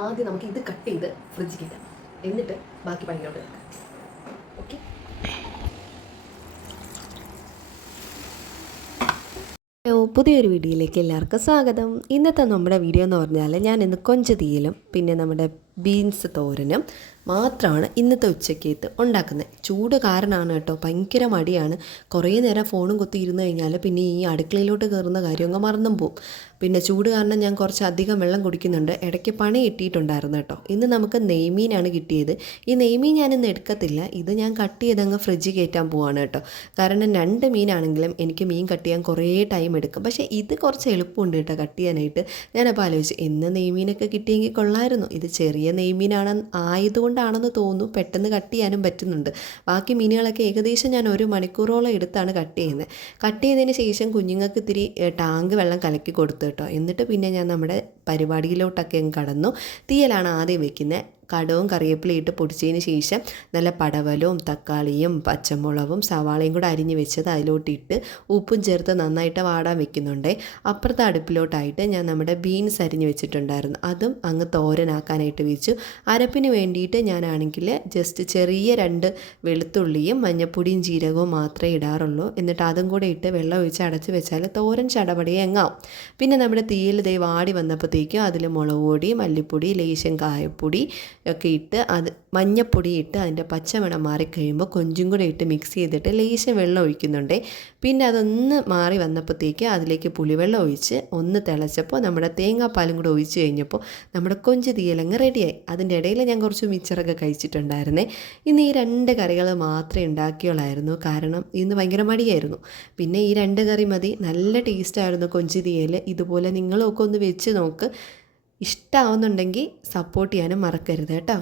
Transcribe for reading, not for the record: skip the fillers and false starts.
ആദ്യം നമുക്ക് ഇത് കട്ട് ചെയ്ത് ഫ്രിഡ്ജിൽ ഇടാം, എന്നിട്ട് ബാക്കി പണിയോട് വെക്കാം. ഓക്കെ. പുതിയൊരു വീഡിയോയിലേക്ക് എല്ലാവർക്കും സ്വാഗതം. ഇന്നത്തെ നമ്മുടെ വീഡിയോ എന്ന് പറഞ്ഞാൽ ഞാൻ ഇന്ന് കൊഞ്ച് തീയലും പിന്നെ നമ്മുടെ ബീൻസ് തോരനും മാത്രമാണ് ഇന്നത്തെ ഉച്ചയ്ക്കകത്ത് ഉണ്ടാക്കുന്നത്. ചൂട് കാരണമാണ് കേട്ടോ, ഭയങ്കര മടിയാണ്. കുറേ നേരം ഫോണും കുത്തി ഇരുന്ന് കഴിഞ്ഞാൽ പിന്നെ ഈ അടുക്കളയിലോട്ട് കയറുന്ന കാര്യം അങ്ങ് മറന്നും പോവും. പിന്നെ ചൂട് കാരണം ഞാൻ കുറച്ച് അധികം വെള്ളം കുടിക്കുന്നുണ്ട്. ഇടയ്ക്ക് പണി കിട്ടിയിട്ടുണ്ടായിരുന്നു കേട്ടോ. ഇന്ന് നമുക്ക് നെയ്മീനാണ് കിട്ടിയത്. ഈ നെയ്മീൻ ഞാനിന്ന് എടുക്കത്തില്ല, ഇത് ഞാൻ കട്ട് ചെയ്തങ്ങ് ഫ്രിഡ്ജിൽ കയറ്റാൻ പോവാണ് കേട്ടോ. കാരണം 2 മീനാണെങ്കിലും എനിക്ക് മീൻ കട്ട് ചെയ്യാൻ കുറേ ടൈം എടുക്കും. പക്ഷേ ഇത് കുറച്ച് എളുപ്പമുണ്ട് കേട്ടോ കട്ട് ചെയ്യാനായിട്ട്. ഞാനപ്പോൾ ആലോചിച്ചു എന്ന് നെയ്മീനൊക്കെ കിട്ടിയെങ്കിൽ കൊള്ളായിരുന്നു. ഇത് ചെറിയ ആയതുകൊണ്ടാണെന്ന് തോന്നുന്നു പെട്ടെന്ന് കട്ട് ചെയ്യാനും പറ്റുന്നുണ്ട്. ബാക്കി മീനുകളൊക്കെ ഏകദേശം ഞാൻ 1 മണിക്കൂറോളം എടുത്താണ് കട്ട് ചെയ്യുന്നത്. കട്ട് ചെയ്തതിന് ശേഷം കുഞ്ഞുങ്ങൾക്ക് ഇത്തിരി ടാങ്ക് വെള്ളം കലക്കി കൊടുത്തു കേട്ടോ. എന്നിട്ട് പിന്നെ ഞാൻ നമ്മുടെ പരിപാടിയിലോട്ടൊക്കെ കടന്നു. തീയലാണ് ആദ്യം വെക്കുന്നത്. കടവും കറിവേപ്പിലയും ഇട്ട് പൊടിച്ചതിന് ശേഷം നല്ല പടവലവും തക്കാളിയും പച്ചമുളകും സവാളയും കൂടെ അരിഞ്ഞ് വെച്ചത് അതിലോട്ടിട്ട് ഉപ്പും ചേർത്ത് നന്നായിട്ട് വാടാൻ വെക്കുന്നുണ്ട്. അപ്പുറത്തെ അടുപ്പിലോട്ടായിട്ട് ഞാൻ നമ്മുടെ ബീൻസ് അരിഞ്ഞ് വെച്ചിട്ടുണ്ടായിരുന്നു, അതും അങ്ങ് തോരനാക്കാനായിട്ട് വെച്ചു. അരപ്പിന് വേണ്ടിയിട്ട് ഞാനാണെങ്കിൽ ജസ്റ്റ് ചെറിയ 2 വെളുത്തുള്ളിയും മഞ്ഞപ്പൊടിയും ജീരകവും മാത്രമേ ഇടാറുള്ളൂ. എന്നിട്ട് അതും കൂടെ ഇട്ട് വെള്ളം ഒഴിച്ച് അടച്ച് വെച്ചാൽ തോരൻ ചടപടിയെ എങ്ങാവും. പിന്നെ നമ്മുടെ തീയിൽ വാടി വന്നപ്പോഴത്തേക്കും അതിൽ മുളക് പൊടി, മല്ലിപ്പൊടി, ലേശം കായപ്പൊടി ഒക്കെ ഇട്ട് അത് മഞ്ഞപ്പൊടി ഇട്ട് അതിൻ്റെ പച്ചമണം മാറിക്കഴിയുമ്പോൾ കൊഞ്ചും കൂടെ ഇട്ട് മിക്സ് ചെയ്തിട്ട് ലേശം വെള്ളം ഒഴിക്കുന്നുണ്ട്. പിന്നെ അതൊന്ന് മാറി വന്നപ്പോഴത്തേക്ക് അതിലേക്ക് പുളിവെള്ളം ഒഴിച്ച് ഒന്ന് തിളച്ചപ്പോൾ നമ്മുടെ തേങ്ങാപ്പാലും കൂടെ ഒഴിച്ച് കഴിഞ്ഞപ്പോൾ നമ്മുടെ കൊഞ്ച് തീയലങ്ങ് റെഡിയായി. അതിൻ്റെ ഇടയിൽ ഞാൻ കുറച്ച് മിച്ചറൊക്കെ കഴിച്ചിട്ടുണ്ടായിരുന്നേ. ഇന്ന് ഈ 2 കറികൾ മാത്രമേ ഉണ്ടാക്കിയുള്ളായിരുന്നു, കാരണം ഇന്ന് ഭയങ്കര മടിയായിരുന്നു. പിന്നെ ഈ 2 കറി മതി. നല്ല ടേസ്റ്റായിരുന്നു കൊഞ്ച് തീയൽ. ഇതുപോലെ നിങ്ങളൊക്കെ ഒന്ന് വെച്ച് നോക്ക്. ഇഷ്ടമാവുന്നുണ്ടെങ്കിൽ സപ്പോർട്ട് ചെയ്യാനും മറക്കരുത് കേട്ടോ.